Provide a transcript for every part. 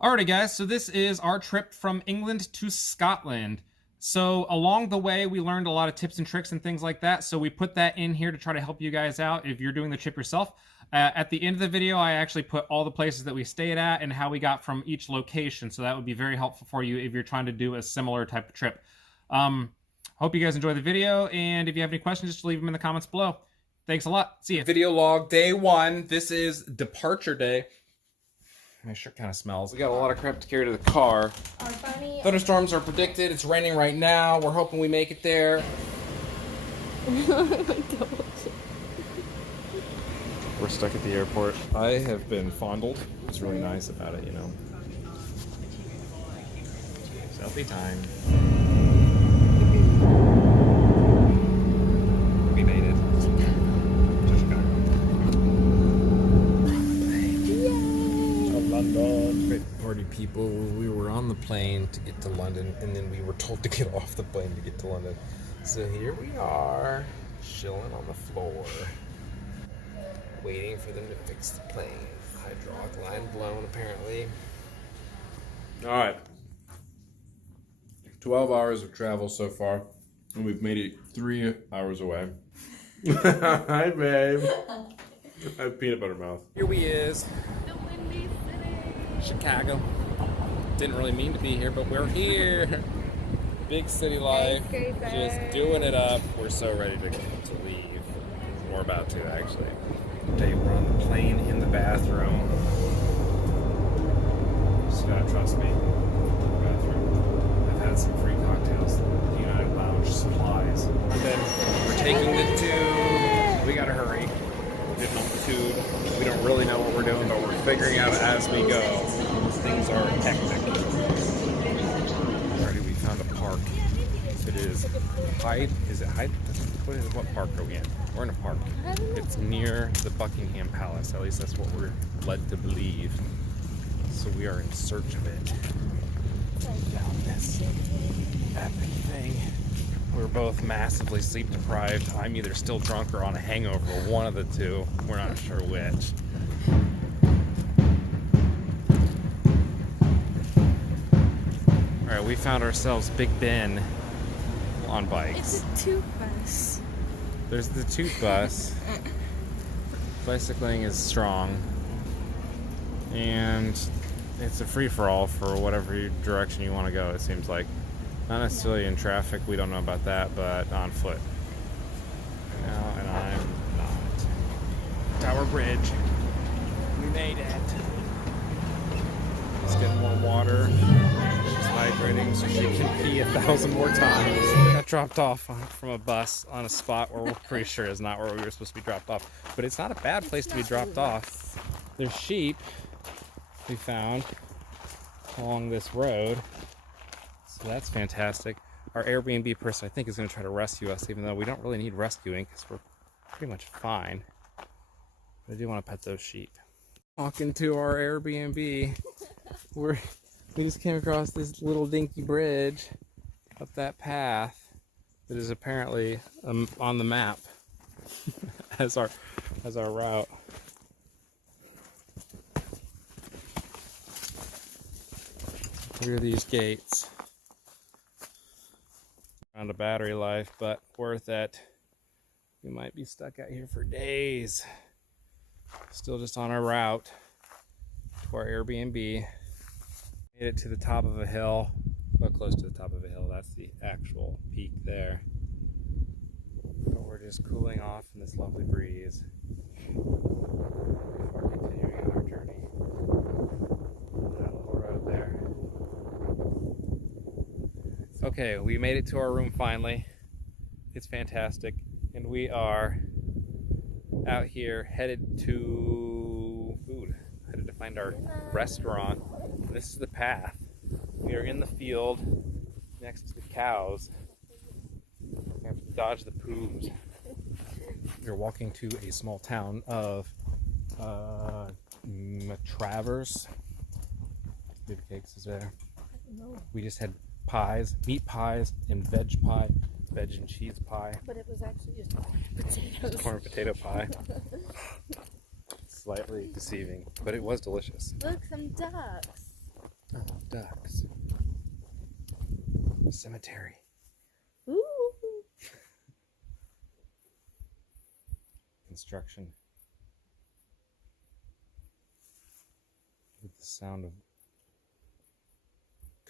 Alrighty guys, so this is our trip from England to Scotland. So along the way, we learned a lot of tips and tricks and things like that. So we put that in here to try to help you guys out if you're doing the trip yourself. At the end of the video, I actually put all the places that we stayed at and how we got from each location. So that would be very helpful for you if you're trying to do a similar type of trip. Hope you guys enjoy the video. And if you have any questions, just leave them in the comments below. Thanks a lot. See ya. Video log day 1. This is departure day. My shirt kind of smells. We got a lot of crap to carry to the car. Our bunny. Thunderstorms are predicted. It's raining right now. We're hoping we make it there. We're stuck at the airport. I have been fondled. It's really nice about it, you know. Selfie time. We made it. To Chicago. London. Great party people. We were on the plane to get to London, and then we were told to get off the plane to get to London. So here we are, chilling on the floor, waiting for them to fix the plane. Hydraulic line blown, apparently. All right. 12 hours of travel so far, and we've made it 3 hours away. Hi, babe. I have peanut butter mouth. Here we is. The Windy City. Chicago. Didn't really mean to be here, but we're here. Big city life. Just doing it up. We're so ready to leave. We're about to, actually. Today we're on the plane in the bathroom. Just gotta trust me. Bathroom. I've had some free cocktails. United Lounge supplies. And then we're taking the tube. We gotta hurry. We're getting on the tube. We don't really know what we're doing, but we're figuring out as we go. Things are hectic. Already we found a park. It is Hyde. Is it Hyde? What park are we in? We're in a park. It's near the Buckingham Palace. At least that's what we're led to believe. So we are in search of it. Found this epic thing. We're both massively sleep deprived. I'm either still drunk or on a hangover. One of the two. We're not sure which. Alright, we found ourselves Big Ben on bikes. It's a tube bus. There's the tube bus. Bicycling is strong. And it's a free-for-all for whatever direction you want to go, it seems like. Not necessarily in traffic, we don't know about that, but on foot. No, and I'm not. Tower Bridge. We made it. Let's get more water. She's hydrating so she can pee 1,000 more times. Got dropped off from a bus on a spot where we're pretty sure is not where we were supposed to be dropped off. But it's not a bad place to be dropped off. There's sheep we found along this road. So that's fantastic. Our Airbnb person, I think, is going to try to rescue us, even though we don't really need rescuing because we're pretty much fine. But I do want to pet those sheep. Walking to our Airbnb. We just came across this little dinky bridge up that path that is apparently on the map as our route. Here are these gates. Found a battery life, but worth it. We might be stuck out here for days. Still just on our route to our Airbnb. Made it to the top of a hill. Well, close to the top of a hill. That's the actual peak there. But we're just cooling off in this lovely breeze before continuing on our journey. That little road there. Okay, we made it to our room finally. It's fantastic. And we are out here headed to food. Headed to find our restaurant. This is the path. We are in the field next to the cows. We have to dodge the poos. We're walking to a small town of Travers. Baby Cakes is there. We just had pies, meat pies, and veg pie, veg and cheese pie. But it was actually just potatoes. Corn and potato pie. Slightly deceiving, but it was delicious. Look, some ducks. Oh, ducks. Cemetery. Ooh. Construction. With the sound of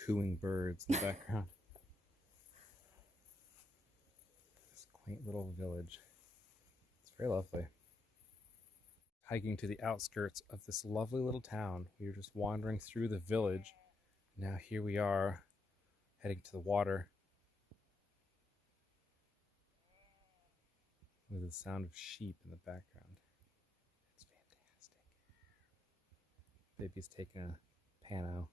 cooing birds in the background. This quaint little village. It's very lovely. Hiking to the outskirts of this lovely little town. We were just wandering through the village. Now here we are, heading to the water. With the sound of sheep in the background. It's fantastic. Baby's taking a pano.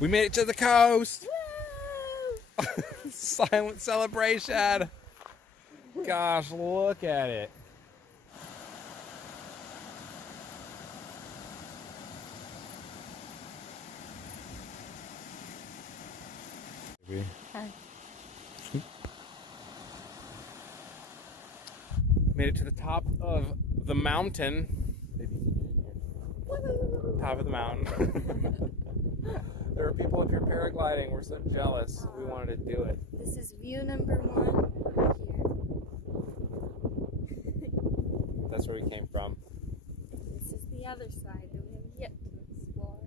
We made it to the coast! Silent celebration! Gosh, look at it. Hi. Made it to the top of the mountain. Baby, can you get in here? Top of the mountain. There are people up here paragliding. We're so jealous. We wanted to do it. This is view number 1 right here. That's where we came from. This is the other side that we have yet to explore.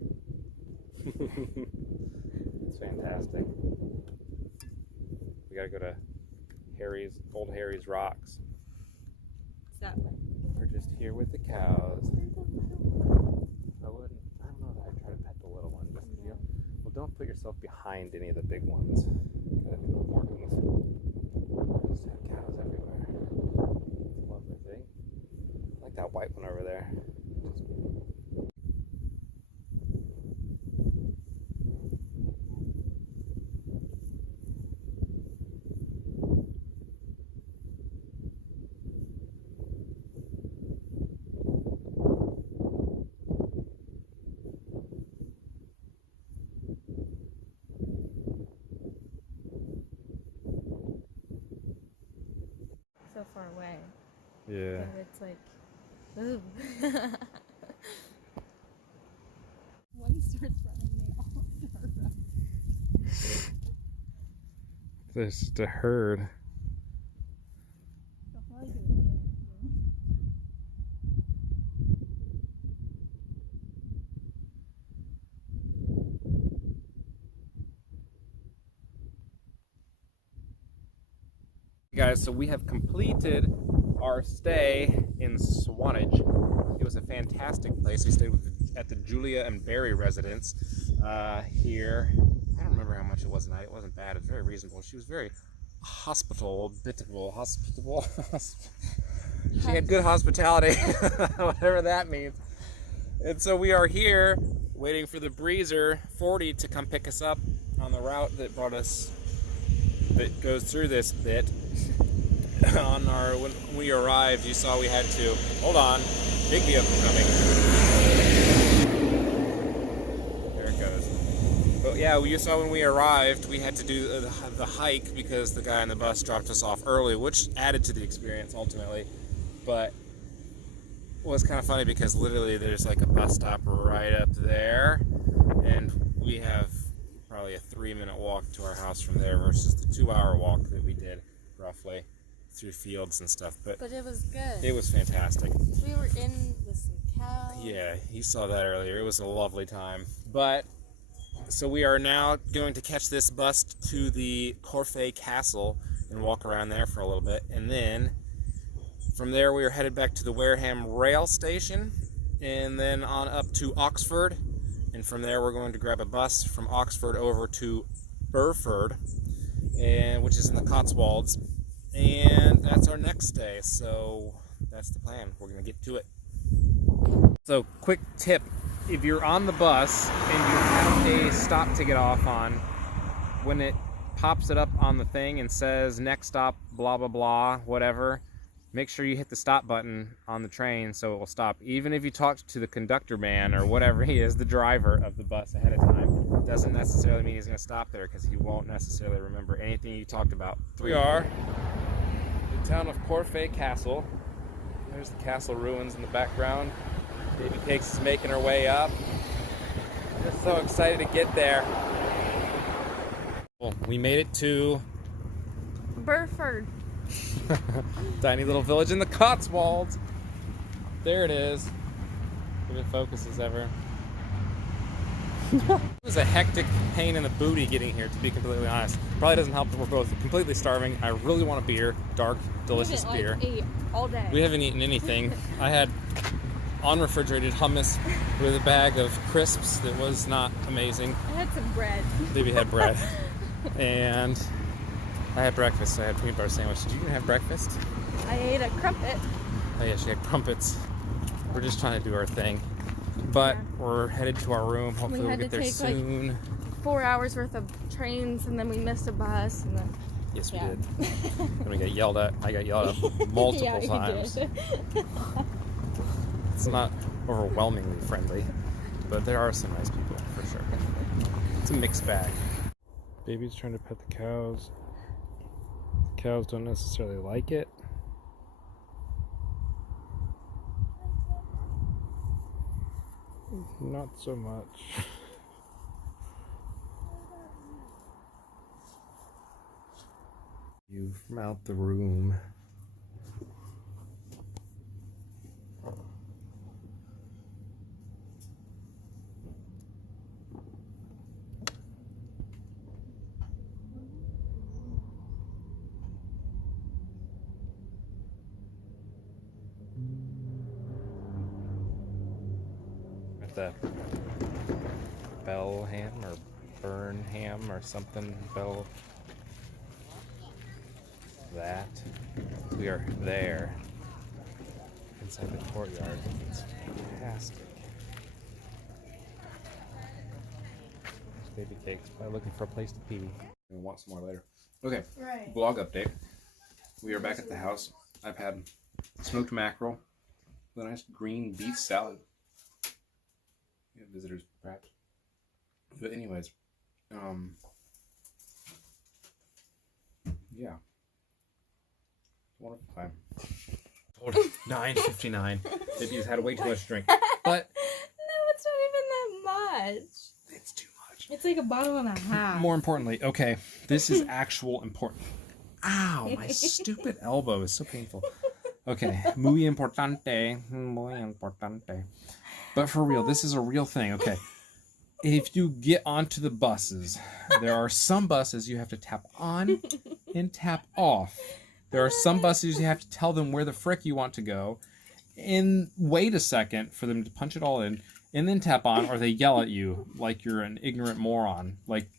It's fantastic. We gotta go to Old Harry's Rocks. It's that way. We're just here with the cows. I don't know that I'd try to pet the little one. Just feel. Well, don't put yourself behind any of the big ones. Gotta be the mornings. Just have cows everywhere. Lovely thing. I like that white one over there. So far away. Yeah. And it's like, ooh. One starts running, they all start running. There's just a herd. They'll probably do it again. Guys, so we have completed our stay in Swanage. It was a fantastic place. We stayed at the Julia and Barry residence here. I don't remember how much it was tonight. It wasn't bad. It was very reasonable. She was very hospitable. She had good hospitality, whatever that means. And so we are here waiting for the Breezer 40 to come pick us up on the route that goes through this bit. When we arrived, you saw we had to hold on. Big vehicle coming. There it goes. But yeah, you saw when we arrived, we had to do the hike because the guy on the bus dropped us off early, which added to the experience ultimately. But it was kind of funny because literally there's like a bus stop right up there, and we have probably a 3-minute walk to our house from there versus the 2-hour walk that we did roughly through fields and stuff. But But it was good. it was fantastic. We were in with some cows. Yeah, you saw that earlier. It was a lovely time. But so we are now going to catch this bus to the Corfe Castle and walk around there for a little bit, and then from there we are headed back to the Wareham rail station and then on up to Oxford, and from there we're going to grab a bus from Oxford over to Burford, which is in the Cotswolds, and that's our next day. So that's the plan. We're going to get to it. So quick tip, if you're on the bus and you have a stop to get off on, when it pops it up on the thing and says next stop blah blah blah whatever, make sure you hit the stop button on the train so it will stop. Even if you talk to the conductor man or whatever he is, the driver of the bus ahead of time, doesn't necessarily mean he's going to stop there, because he won't necessarily remember anything you talked about. We are in the town of Corfe Castle. There's the castle ruins in the background. Baby Cakes is making her way up. This So excited to get there. Well, we made it to Burford. tiny little village in the Cotswolds. There it is. If it focuses ever. It was a hectic pain in the booty getting here, to be completely honest. Probably doesn't help that we're both completely starving. I really want a beer, dark, delicious We haven't, beer. ate all day. We haven't eaten anything. I had unrefrigerated hummus with a bag of crisps that was not amazing. I had some bread. Baby had bread. And I had breakfast. I had peanut butter sandwich. Did you have breakfast? I ate a crumpet. Oh yeah, she had crumpets. We're just trying to do our thing. But Yeah. we're headed to our room. Hopefully we'll had get to there take, soon. 4 hours worth of trains, and then we missed a bus, and then Yes, we yeah. did. Then we got yelled at. I got yelled at multiple yeah, you times. did. It's not overwhelmingly friendly, but there are some nice people for sure. It's a mixed bag. Baby's trying to pet the cows. The cows don't necessarily like it. Not so much. You from out the room. At the Bellham or Burnham or something. That. We are there. Inside the courtyard. It's fantastic. There's baby cakes. Probably looking for a place to pee. We'll want some more later. Okay. Right. Vlog update. We are back at the house. I've had smoked mackerel with a nice green beet salad. We have visitors, perhaps. But anyways, yeah. Wonderful time. 9:59. Baby's had way too much to drink. But No, it's not even that much. it's too much. It's like a bottle and a half. More importantly, okay, this is actual important. Ow, my stupid elbow is so painful. Okay, muy importante. Muy importante. But for real, this is a real thing, okay? If you get onto the buses, there are some buses you have to tap on and tap off. There are some buses you have to tell them where the frick you want to go and wait a second for them to punch it all in and then tap on, or they yell at you like you're an ignorant moron. Like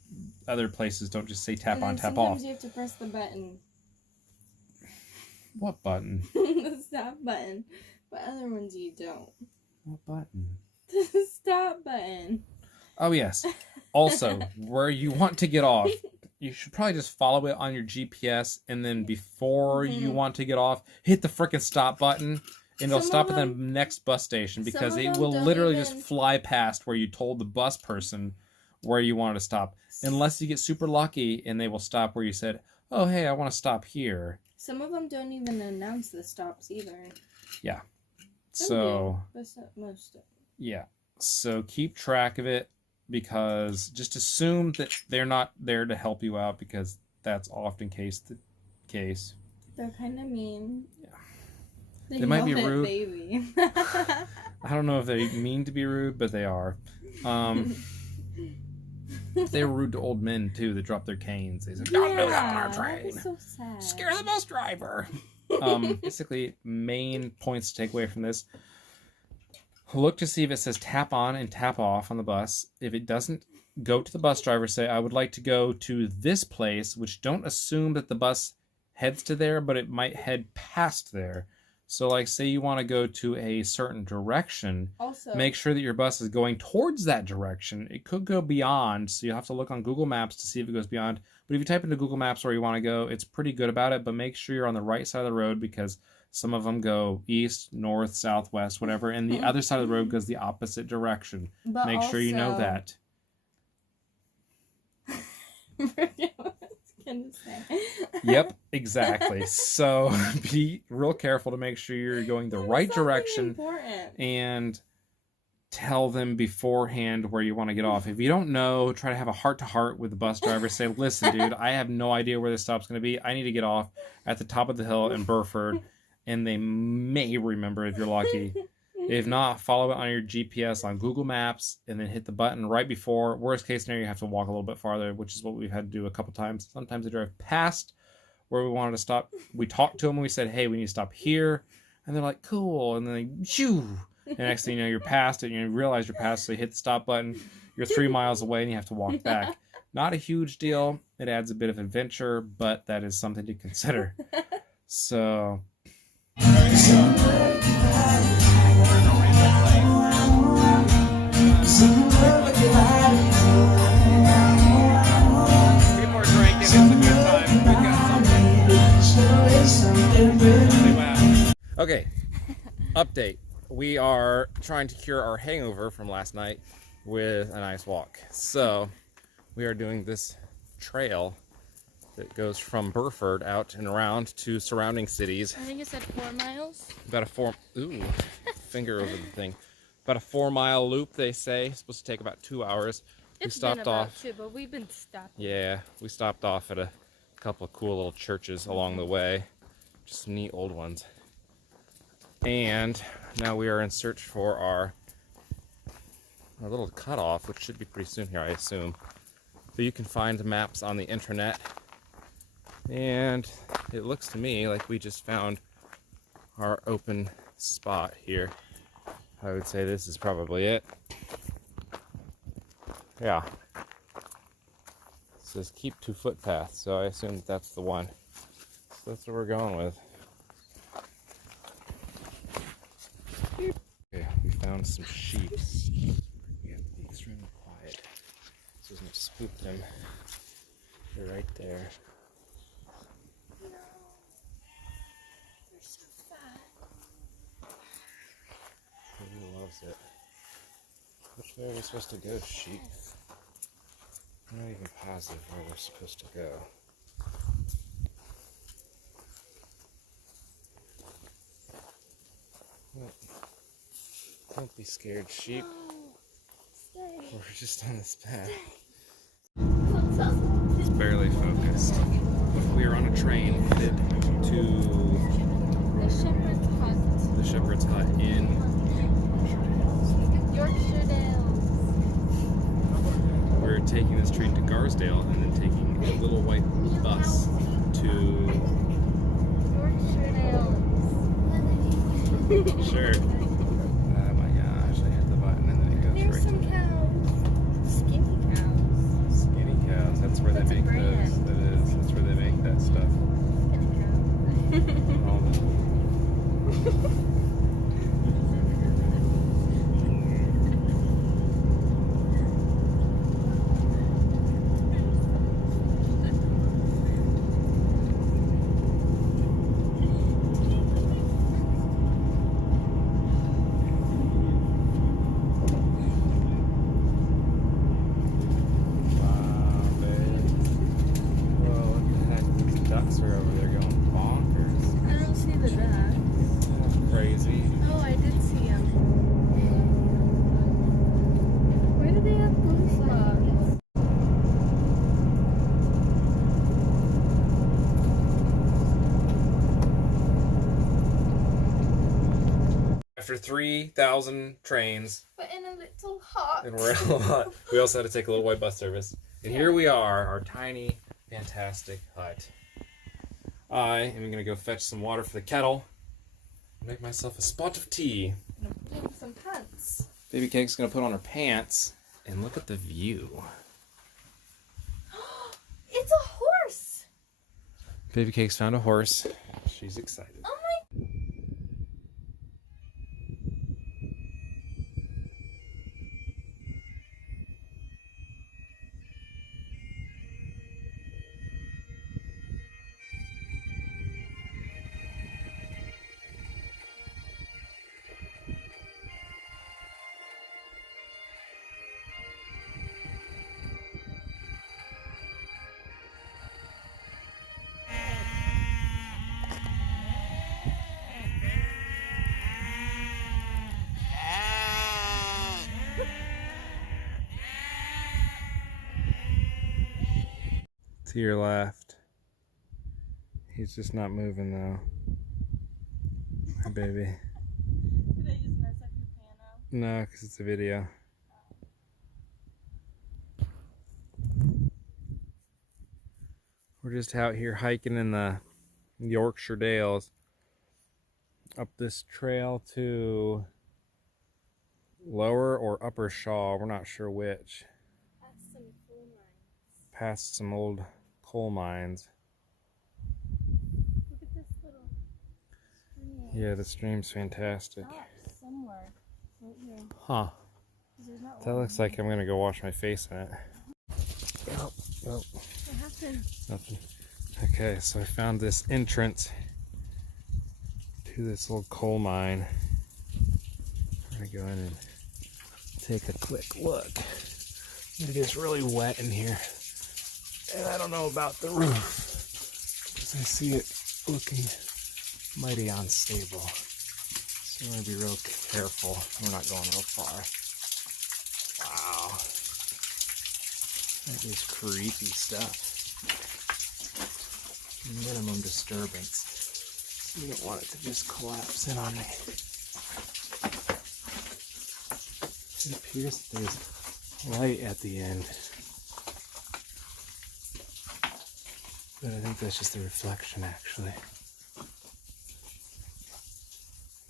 other places don't just say tap And on, then tap sometimes off. you have to press the button. What button? The stop button. But other ones you don't. What button? The stop button. Oh, yes. Also, where you want to get off, you should probably just follow it on your GPS, and then before you want to get off, hit the frickin' stop button, and it'll Some stop of at the them- next bus station, because some of it them will don't literally even- just fly past where you told the bus person where you wanted to stop, unless you get super lucky, and they will stop where you said, oh, hey, I want to stop here. Some of them don't even announce the stops either. Yeah. Some So, do, but most don't. yeah. So keep track of it, because just assume that they're not there to help you out, because that's often the case. They're kind of mean. Yeah. They They might be yell at rude. Baby. I don't know if they mean to be rude, but they are. They were rude to old men too that dropped their canes. They said, "Don't do that on our that train. was so sad. Scare the bus driver." Basically, main points to take away from this: look to see if it says tap on and tap off on the bus. If it doesn't, go to the bus driver. Say, "I would like to go to this place," which don't assume that the bus heads to there, but it might head past there. So, like, say you want to go to a certain direction. Also, Make sure that your bus is going towards that direction. It could go beyond, so you have to look on Google Maps to see if it goes beyond. But if you type into Google Maps where you want to go, it's pretty good about it, but make sure you're on the right side of the road, because some of them go east, north, south, west, whatever, and the other side of the road goes the opposite direction. but Make sure you know also- that. Forget what I was gonna say. Yep, exactly. So be real careful to make sure you're going the right Something direction. important. And tell them beforehand where you want to get off. If you don't know, try to have a heart-to-heart with the bus driver. Say, listen, dude, I have no idea where this stop's going to be. I need to get off at the top of the hill in Burford, and they may remember if you're lucky. If not, follow it on your GPS on Google Maps, and then hit the button right before. Worst case scenario, you have to walk a little bit farther, which is what we've had to do a couple times. Sometimes they drive past where we wanted to stop. We talked to them and we said, hey, we need to stop here. And they're like, cool. And then they, shoo. And next thing you know, you're past it, and you realize you're past, so you hit the stop button. You're 3 miles away, and you have to walk back. Not a huge deal. It adds a bit of adventure, but that is something to consider. So... People are drinking. It's a good time. We've got something. Okay. Update. We are trying to cure our hangover from last night with a nice walk. So we are doing this trail that goes from Burford out and around to surrounding cities. I think it said 4 miles. About a finger over the thing. About a 4-mile loop, they say. It's supposed to take about 2 hours. It's been about 2, but we've been stopping. Yeah, we stopped off at a couple of cool little churches along the way. Just neat old ones. And now we are in search for our little cutoff, which should be pretty soon here, I assume. But you can find the maps on the intranet. And it looks to me like we just found our open spot here. I would say this is probably it. Yeah. It says keep to footpath, so I assume that's the one. So that's what we're going with. Okay, we found some sheep. We have to be extremely quiet so as not to spook them. They're right there. No. They're so fat. He loves it. Which way are we supposed to go, sheep? I'm not even positive where we're supposed to go. Well, don't be scared, sheep. Stay. We're just on this path. Stay. It's barely focused. We are on a train headed to The shepherd's hut. the Shepherd's Hut in Yorkshire Dales. We're taking this train to Garsdale and then taking a little white bus to... Yorkshire Dales. Sure. Oh my gosh, I hit the button and then it goes There's right some to cows. Skinny cows. Skinny Cows. That's where That's a they make those. brand. That is. That's where they make that stuff. Skinny cow. All the... Ducks are over there going bonkers. I don't see the duck. Crazy. Oh, I did see him. Where do they have blue spots? After 3,000 trains, But in a little hut. and we're a lot, we also had to take a little white bus service. And here we are, our tiny, fantastic hut. I am going to go fetch some water for the kettle. Make myself a spot of tea. And some pants. Baby Cake's going to put on her pants. And look at the view. It's a horse. Baby Cake's found a horse. She's excited. Oh my. To your left. He's just not moving though. Hi, baby. Did I just mess up your piano? No, because it's a video. We're just out here hiking in the Yorkshire Dales. Up this trail to Lower or Upper Shaw. We're not sure which. That's some cool mines. Past some old coal mines. Look at this little stream. Yeah, the stream's fantastic. Stop somewhere. Right here. Huh. 'Cause there's not That one. looks like I'm gonna go wash my face in it. Oh, oh, What happened? nothing. Okay, so I found this entrance to this little coal mine. I'm gonna go in and take a quick look. It is really wet in here. And I don't know about the roof, because I see it looking mighty unstable. So I'm gonna be real careful. We're not going real far. Wow. That is creepy stuff. Minimum disturbance. You don't want it to just collapse in on me. It appears that there's light at the end. But I think that's just the reflection, actually.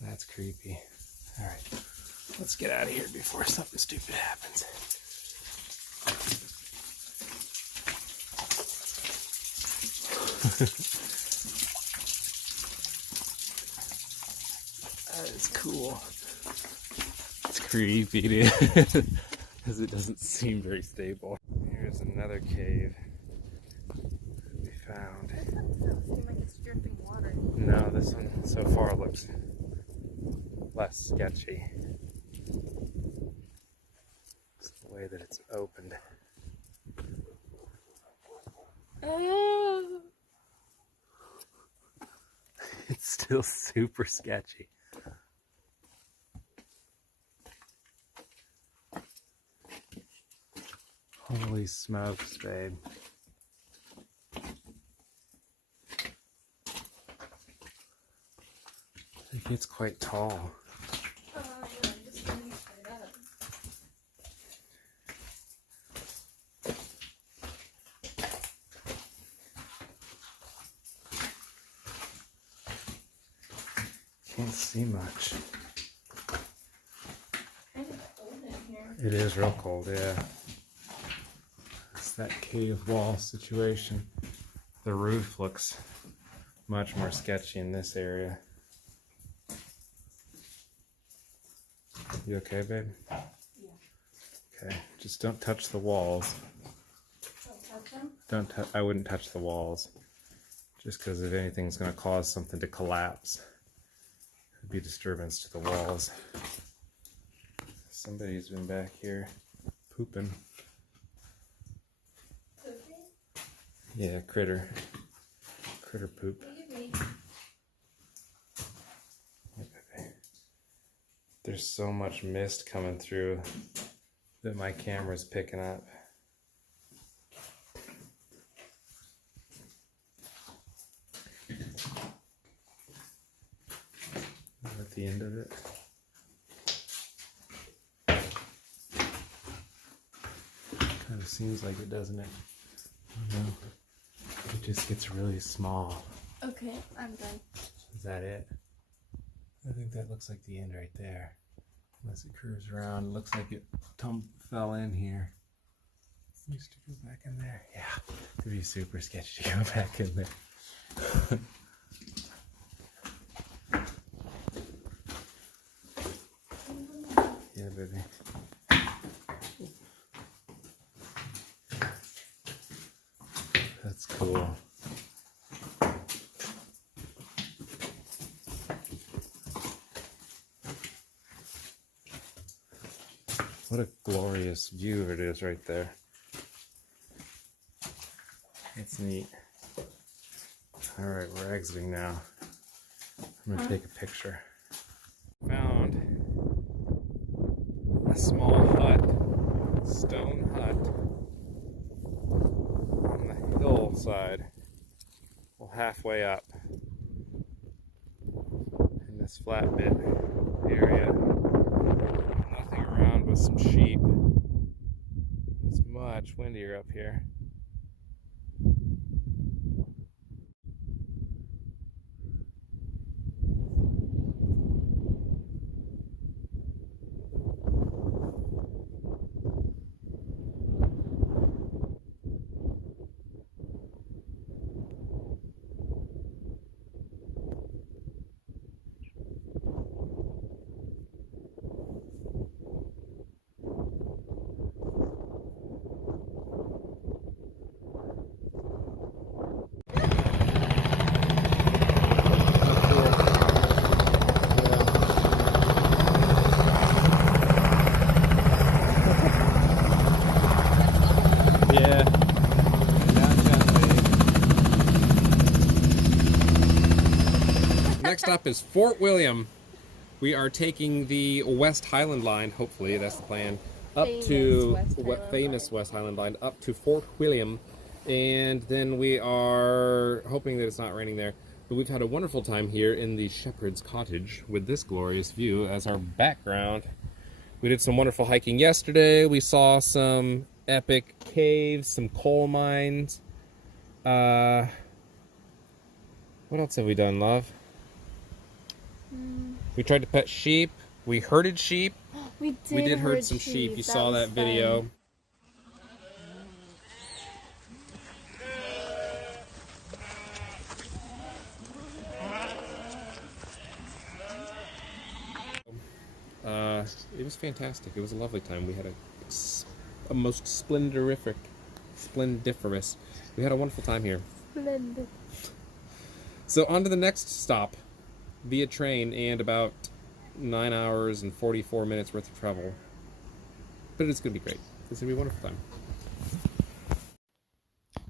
That's creepy. Alright, let's get out of here before something stupid happens. That is cool. It's creepy, dude. Because it doesn't seem very stable. Here's another cave we found. This one doesn't seem like it's dripping water. No, this one so far looks less sketchy. It's the way that it's opened. Oh. It's still super sketchy. Holy smokes, babe. It gets quite tall. Yeah, just let me straight up. Can't see much. Kind of cold in here. It is real cold, yeah. It's that cave wall situation. The roof looks much more sketchy in this area. You okay, babe? Yeah. Okay, just don't touch the walls. Don't touch them? I wouldn't touch the walls. Just because if anything's going to cause something to collapse, it'd be disturbance to the walls. Somebody's been back here pooping. Cooking? Yeah, critter. Critter poop. Maybe. There's so much mist coming through that my camera's picking up. At the end of it. Kind of seems like it, doesn't it? I don't know. It just gets really small. Okay, I'm done. Is that it? I think that looks like the end right there. Unless it curves around. It looks like it fell in here. Used to go back in there. Yeah, it'd be super sketchy to go back in there. Yeah, baby. That's cool. What a glorious view it is right there. It's neat. Alright, we're exiting now. I'm gonna take a picture. Found a small hut, stone hut, on the hill hillside. Well, halfway up in this flat bit area. Nothing around with some sheep. It's much windier up here. Yeah. Next up is Fort William. We are taking the West Highland Line, hopefully, that's the plan, up to famous West Highland Line, up to Fort William. And then we are hoping that it's not raining there. But we've had a wonderful time here in the Shepherd's Cottage with this glorious view as our background. We did some wonderful hiking yesterday. We saw some epic caves, some coal mines. What else have we done, love? We tried to pet sheep. We herded sheep. We did herd some sheep. You saw that video. It was fantastic. It was a lovely time. We had a most splendiferous. We had a wonderful time here. Splendid. So on to the next stop via train and about 9 hours and 44 minutes worth of travel. But it's going to be great. It's going to be a wonderful time.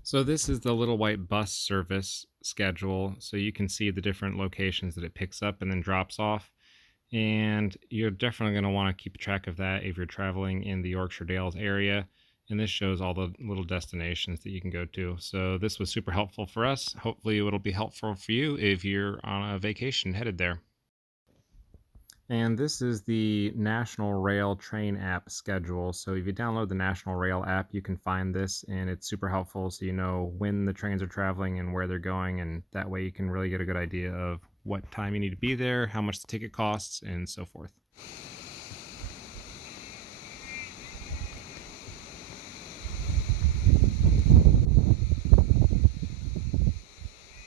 So this is the Little White bus service schedule. So you can see the different locations that it picks up and then drops off. And you're definitely going to want to keep track of that if you're traveling in the Yorkshire Dales area. And this shows all the little destinations that you can go to. So this was super helpful for us. Hopefully it'll be helpful for you if you're on a vacation headed there. And this is the National Rail train app schedule. So if you download the National Rail app, you can find this, and it's super helpful so you know when the trains are traveling and where they're going, and that way you can really get a good idea of what time you need to be there, how much the ticket costs, and so forth.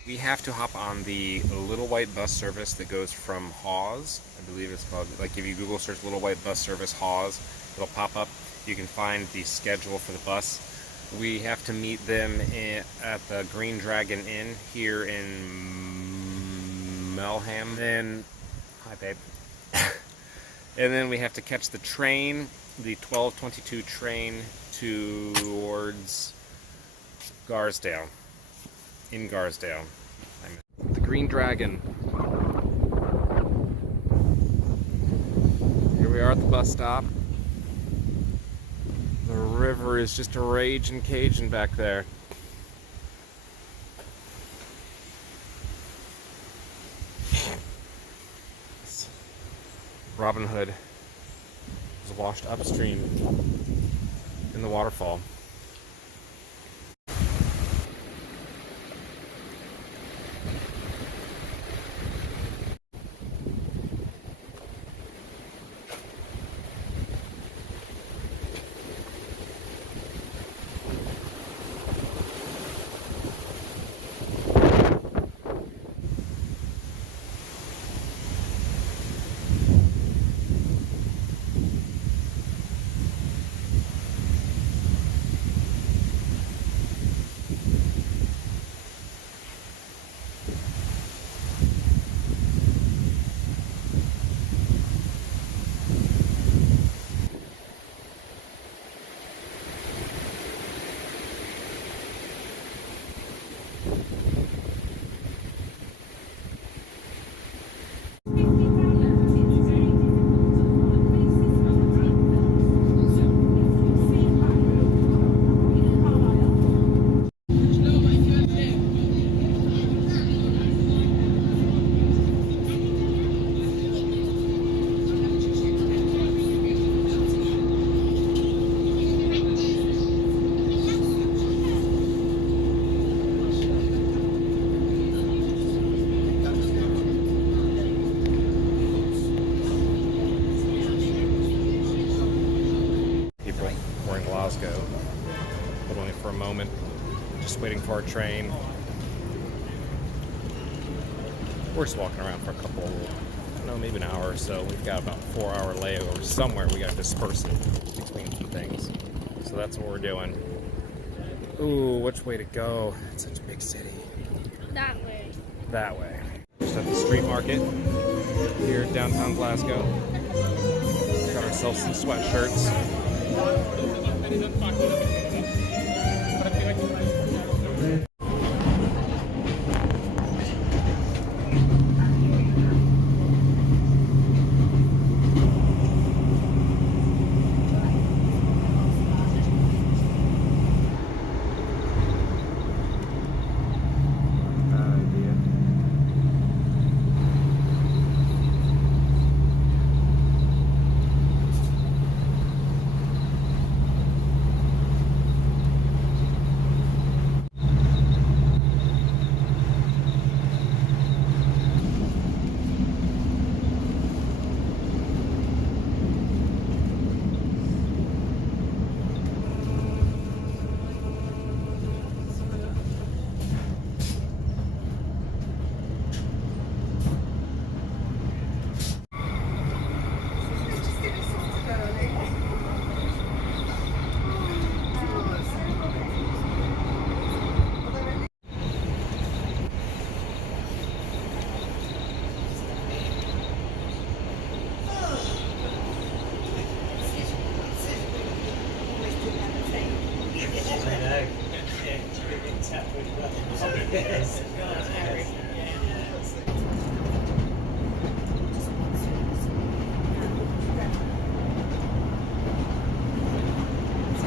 We have to hop on the Little White bus service that goes from Hawes. I believe it's called, like if you Google search Little White bus service Hawes, it'll pop up. You can find the schedule for the bus. We have to meet them at the Green Dragon Inn here in Melham. Then, hi babe. And then we have to catch the train, the 12:22 train towards Garsdale. In Garsdale. The Green Dragon. Here we are at the bus stop. The river is just a raging Cajun back there. Robin Hood was washed upstream in the waterfall. but only for a moment. Just waiting for our train. We're just walking around for a couple, I don't know, maybe an hour or so. We've got about a 4-hour layover somewhere. We got to disperse it between some things. So that's what we're doing. Ooh, which way to go? It's such a big city. That way. That way. Just at the street market here in downtown Glasgow. Got ourselves some sweatshirts.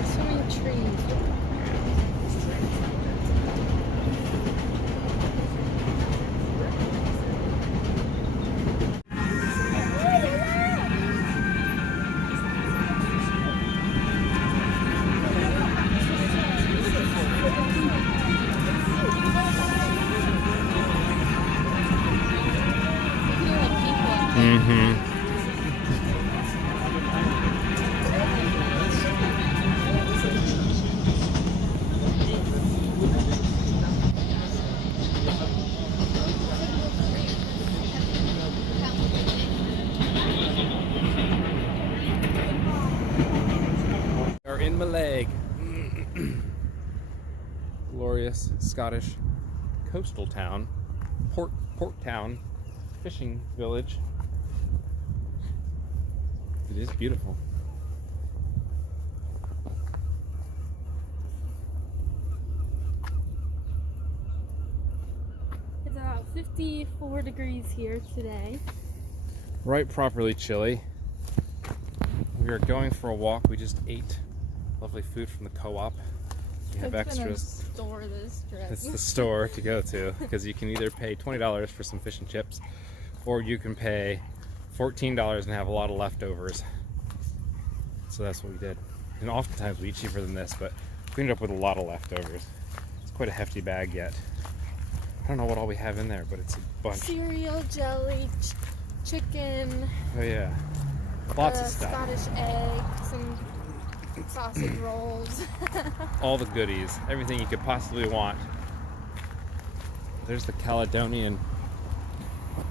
So many trees. Mm-hmm. We're in Mallaig. Glorious Scottish coastal town, port town, fishing village. It is beautiful. It's about 54 degrees here today. Right, properly chilly. We are going for a walk. We just ate lovely food from the co-op. We have It's been a extras. store this trip. It's the store to go to because you can either pay $20 for some fish and chips, or you can pay $14 and have a lot of leftovers. So that's what we did. And oftentimes we eat cheaper than this, but we ended up with a lot of leftovers. It's quite a hefty bag yet. I don't know what all we have in there, but it's a bunch. Cereal, jelly, chicken, Oh yeah, lots of stuff. Scottish egg, some sausage rolls. All the goodies, everything you could possibly want. There's the Caledonian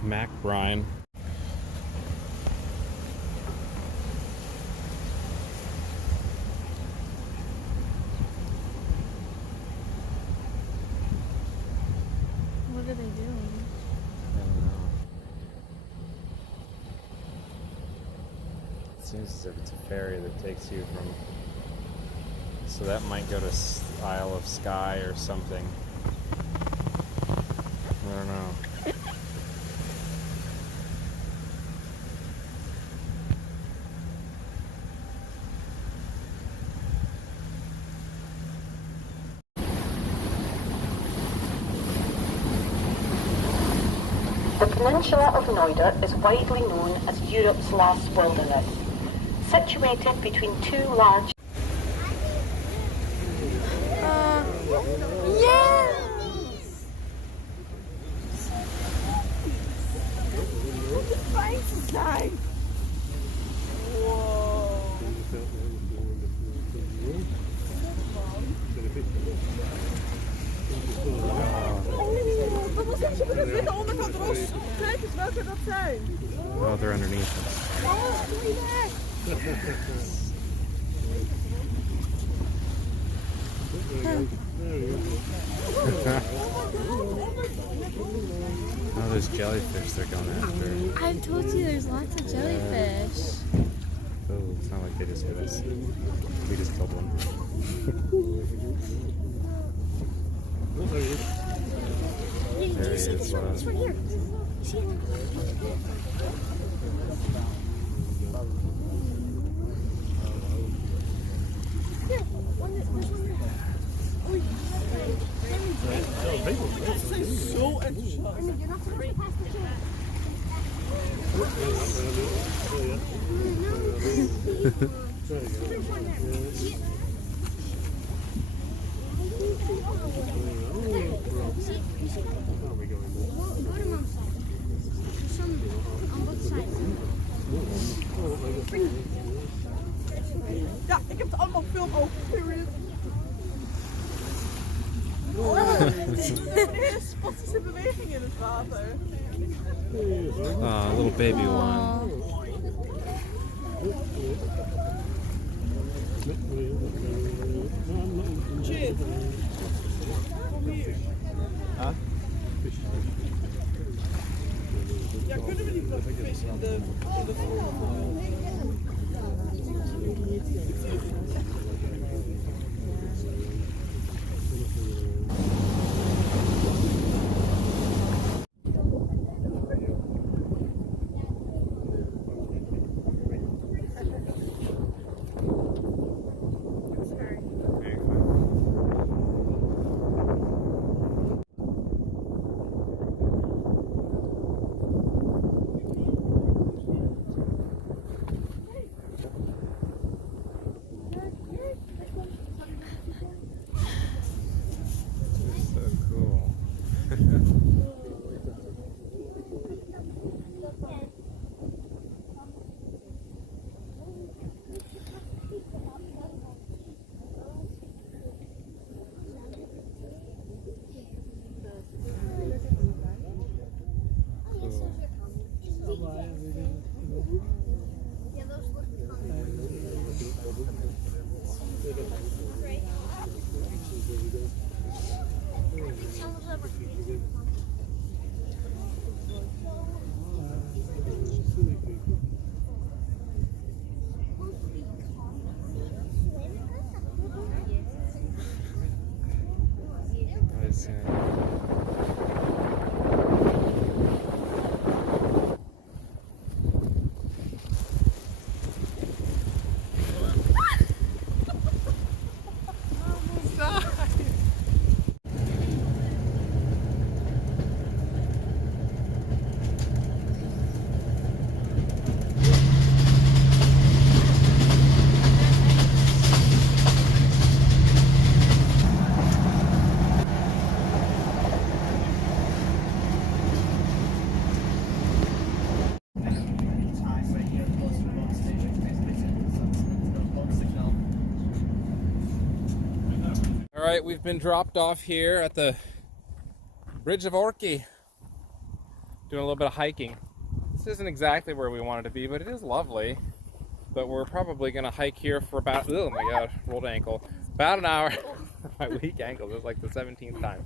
mac brine. What are they doing? I don't know. It seems as if it's a ferry that takes you from. So that might go to Isle of Skye or something. I don't know. The peninsula of Noida is widely known as Europe's last wilderness. Situated between two large Yes! Look at the price tag. Whoa. Oh, they're underneath us. Oh, there's jellyfish they're going after. I've told you there's lots of jellyfish. Oh, it's not like they just hit us. We just killed one. There he is. Right here. See him? Here, there's one there. You're not supposed to pass the chair. There's one there. See it? You see that? Go to mom's side. There's some on both sides. Ja, ik heb het allemaal film over. Period. Meneer, spot is in beweging in het water. Oh, little baby one. Cheers. Kom hier. Ja, kunnen we die vis in de All right, we've been dropped off here at the Bridge of Orkney. Doing a little bit of hiking. This isn't exactly where we wanted to be, but it is lovely. But we're probably going to hike here for about, oh my god, rolled ankle. About an hour. My weak ankle, this is like the 17th time.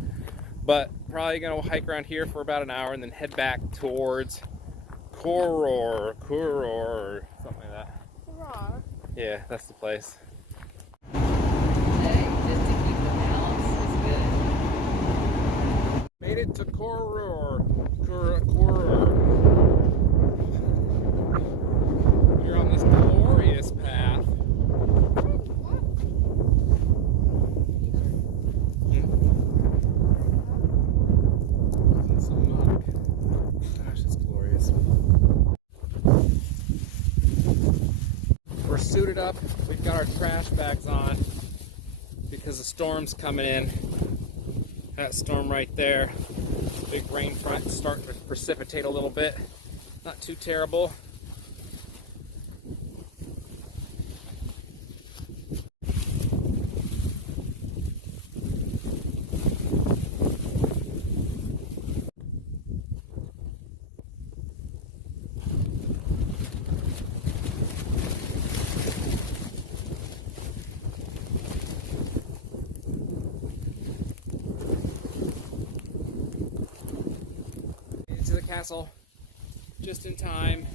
But probably going to hike around here for about an hour and then head back towards Kuror, something like that. Hurrah. Yeah, that's the place. Made it to Kuror. You're on this glorious path. Some muck. Gosh, it's glorious. We're suited up. We've got our trash bags on because the storm's coming in. That storm right there, big rain front starting to precipitate a little bit. Not too terrible. castle just in time.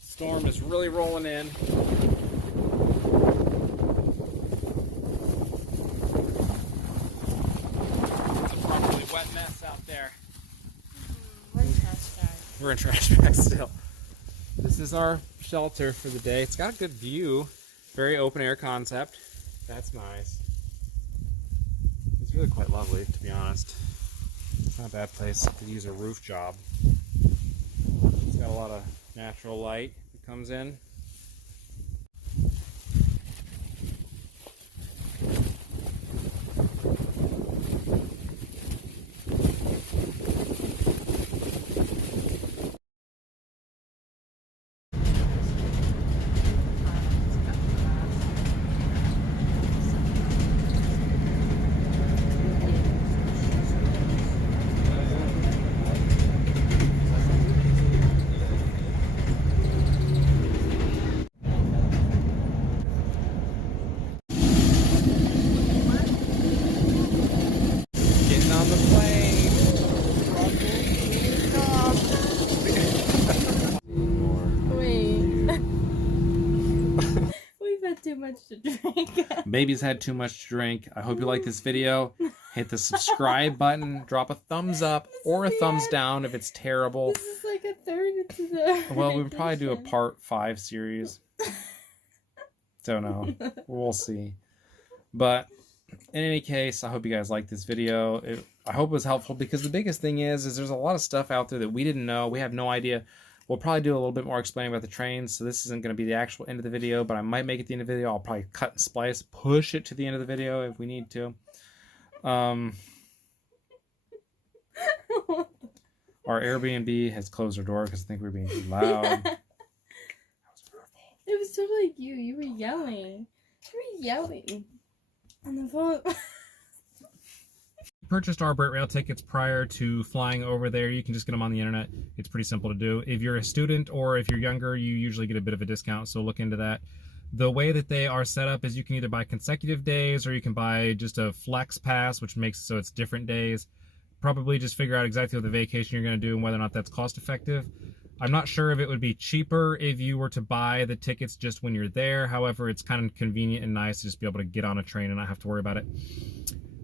Storm is really rolling in. It's a probably wet mess out there. We're in trash bags still. This is our shelter for the day. It's got a good view. Very open air concept. That's nice. It's really quite lovely, to be honest. It's not a bad place to use a roof job. It's got a lot of natural light that comes in. Getting on the plane. Wait. We've had too much to drink. Baby's had too much to drink. I hope you like this video. Hit the subscribe button. Drop a thumbs up or a thumbs down if it's terrible. This is like a third into the. Well, we'll probably do a part 5 series. Don't know. We'll see. But in any case, I hope you guys like this video. I hope it was helpful, because the biggest thing is there's a lot of stuff out there that we didn't know. We have no idea. We'll probably do a little bit more explaining about the trains, so this isn't going to be the actual end of the video, but I might make it the end of the video. I'll probably cut and splice, push it to the end of the video if we need to. Our Airbnb has closed their door because I think we're being too loud. It was totally like you. You were yelling. You were yelling on the phone. Purchased our Brit Rail tickets prior to flying over there. You can just get them on the internet. It's pretty simple to do. If you're a student or if you're younger, you usually get a bit of a discount, so look into that. The way that they are set up is you can either buy consecutive days or you can buy just a flex pass, which makes it so it's different days. Probably just figure out exactly what the vacation you're going to do and whether or not that's cost effective. I'm not sure if it would be cheaper if you were to buy the tickets just when you're there. However, it's kind of convenient and nice to just be able to get on a train and not have to worry about it.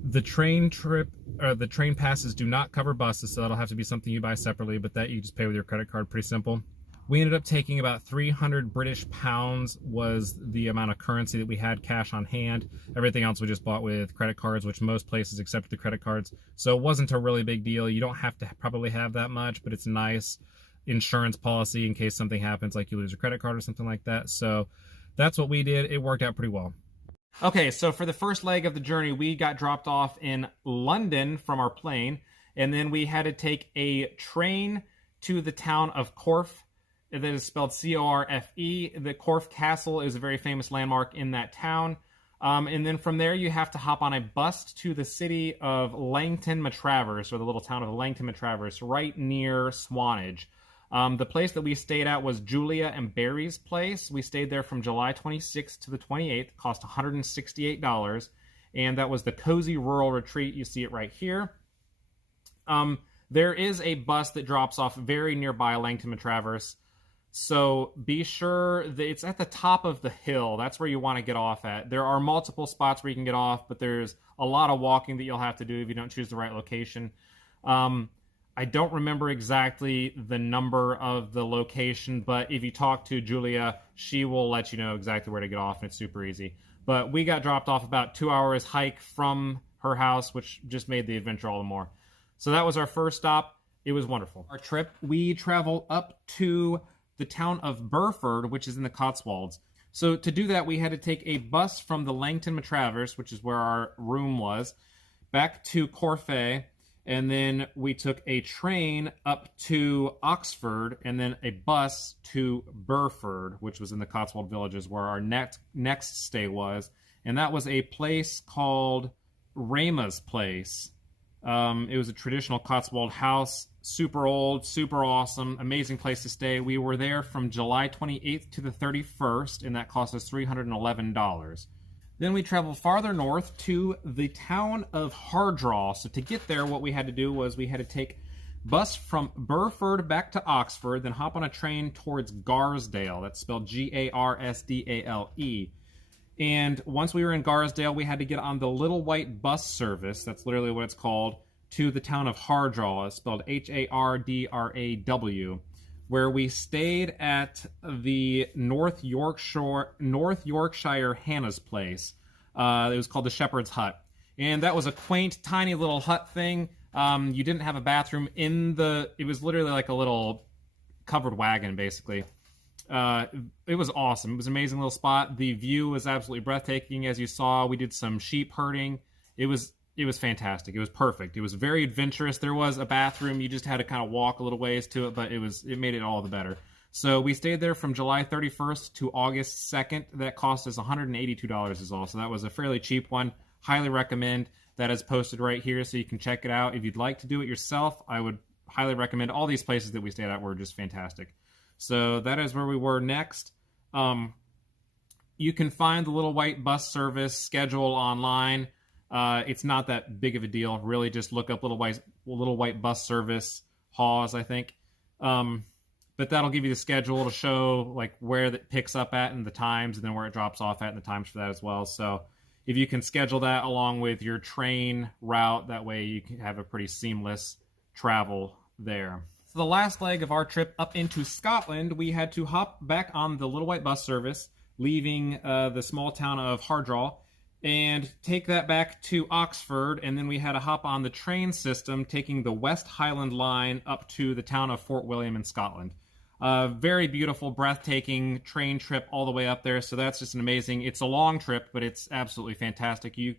The train trip, or the train passes do not cover buses, so that'll have to be something you buy separately, but that you just pay with your credit card. Pretty simple. We ended up taking about 300 British pounds was the amount of currency that we had cash on hand. Everything else we just bought with credit cards, which most places accept the credit cards. So it wasn't a really big deal. You don't have to probably have that much, but it's a nice insurance policy in case something happens, like you lose your credit card or something like that. So that's what we did. It worked out pretty well. Okay, so for the first leg of the journey, we got dropped off in London from our plane, and then we had to take a train to the town of Corfe. That is spelled C-O-R-F-E. The Corfe Castle is a very famous landmark in that town. And then from there, you have to hop on a bus to the city of Langton-Matravers, or the little town of Langton-Matravers, right near Swanage. The place that we stayed at was Julia and Barry's place. We stayed there from July 26th to the 28th. It cost $168. And that was the Cozy Rural Retreat. You see it right here. There is a bus that drops off very nearby Langton-Matravers. So be sure that it's at the top of the hill. That's where you want to get off at. There are multiple spots where you can get off, but there's a lot of walking that you'll have to do if you don't choose the right location. I don't remember exactly the number of the location, but if you talk to Julia, she will let you know exactly where to get off, and it's super easy. But we got dropped off about 2 hours hike from her house, which just made the adventure all the more. So that was our first stop. It was wonderful. Our trip, we traveled up to the town of Burford, which is in the Cotswolds. So to do that, we had to take a bus from the Langton-Matravers, which is where our room was, back to Corfe, and then we took a train up to Oxford, and then a bus to Burford, which was in the Cotswold Villages, where our next stay was. And that was a place called Rama's Place. It was a traditional Cotswold house, super old, super awesome, amazing place to stay. We were there from July 28th to the 31st, and that cost us $311. Then we traveled farther north to the town of Hardraw. So to get there, what we had to do was we had to take bus from Burford back to Oxford, then hop on a train towards Garsdale. That's spelled Garsdale. And once we were in Garsdale, we had to get on the Little White Bus service, that's literally what it's called, to the town of Hardraw. It's spelled Hardraw, where we stayed at the North Yorkshire Hannah's Place. It was called the Shepherd's Hut. And that was a quaint, tiny little hut thing. You didn't have a bathroom in it was literally like a little covered wagon, basically. It was awesome. It was an amazing little spot. The view was absolutely breathtaking, as you saw. We did some sheep herding. It was fantastic. It was perfect. It was very adventurous. There was a bathroom. You just had to kind of walk a little ways to it, but it made it all the better. So we stayed there from July 31st to August 2nd. That cost us $182 is all. So that was a fairly cheap one. Highly recommend. That is posted right here, so you can check it out. If you'd like to do it yourself, I would highly recommend. All these places that we stayed at were just fantastic. So that is where we were next. You can find the Little White Bus service schedule online. It's not that big of a deal. Really, just look up Little White Bus service, Hawes, I think. But that'll give you the schedule to show like where that picks up at and the times, and then where it drops off at and the times for that as well. So if you can schedule that along with your train route, that way you can have a pretty seamless travel there. So the last leg of our trip up into Scotland, we had to hop back on the Little White Bus service, leaving the small town of Hardraw, and take that back to Oxford, and then we had to hop on the train system, taking the West Highland Line up to the town of Fort William in Scotland. Very beautiful, breathtaking train trip all the way up there, so that's just an amazing... It's a long trip, but it's absolutely fantastic. You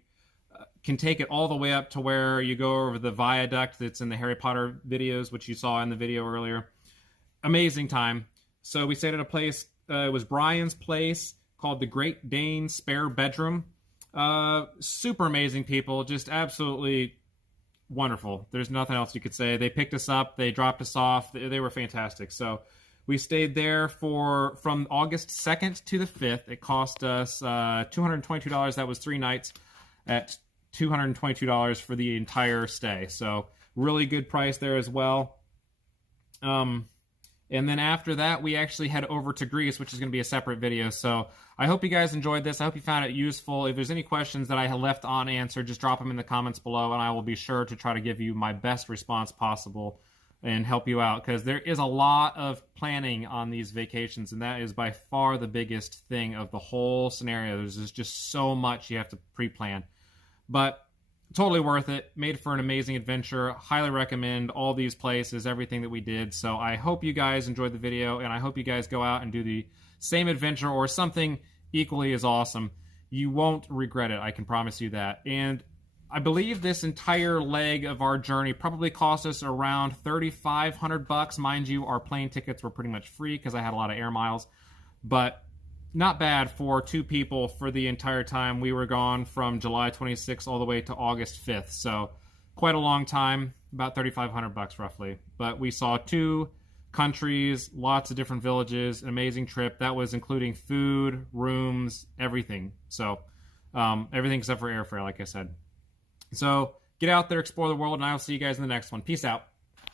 can take it all the way up to where you go over the viaduct that's in the Harry Potter videos, which you saw in the video earlier. Amazing time. So we stayed at a place, it was Brian's place, called the Great Dane Spare Bedroom. Super amazing people, just absolutely wonderful. There's nothing else you could say. They picked us up, they dropped us off, they were fantastic. So we stayed there from August 2nd to the 5th. It cost us $222. That was 3 nights at $222 for the entire stay. So really good price there as well. And then after that, we actually head over to Greece, which is going to be a separate video. So I hope you guys enjoyed this. I hope you found it useful. If there's any questions that I left unanswered, just drop them in the comments below, and I will be sure to try to give you my best response possible and help you out, because there is a lot of planning on these vacations, and that is by far the biggest thing of the whole scenario. There's just so much you have to pre-plan. But totally worth it. Made for an amazing adventure. Highly recommend all these places, everything that we did. So I hope you guys enjoyed the video, and I hope you guys go out and do the same adventure or something equally as awesome. You won't regret it, I can promise you that. And I believe this entire leg of our journey probably cost us around $3,500. Mind you, our plane tickets were pretty much free because I had a lot of air miles. But not bad for 2 people for the entire time. We were gone from July 26th all the way to August 5th. So quite a long time, about $3,500 roughly. But we saw 2 countries, lots of different villages, an amazing trip. That was including food, rooms, everything. So everything except for airfare, like I said. So get out there, explore the world, and I will see you guys in the next one. Peace out.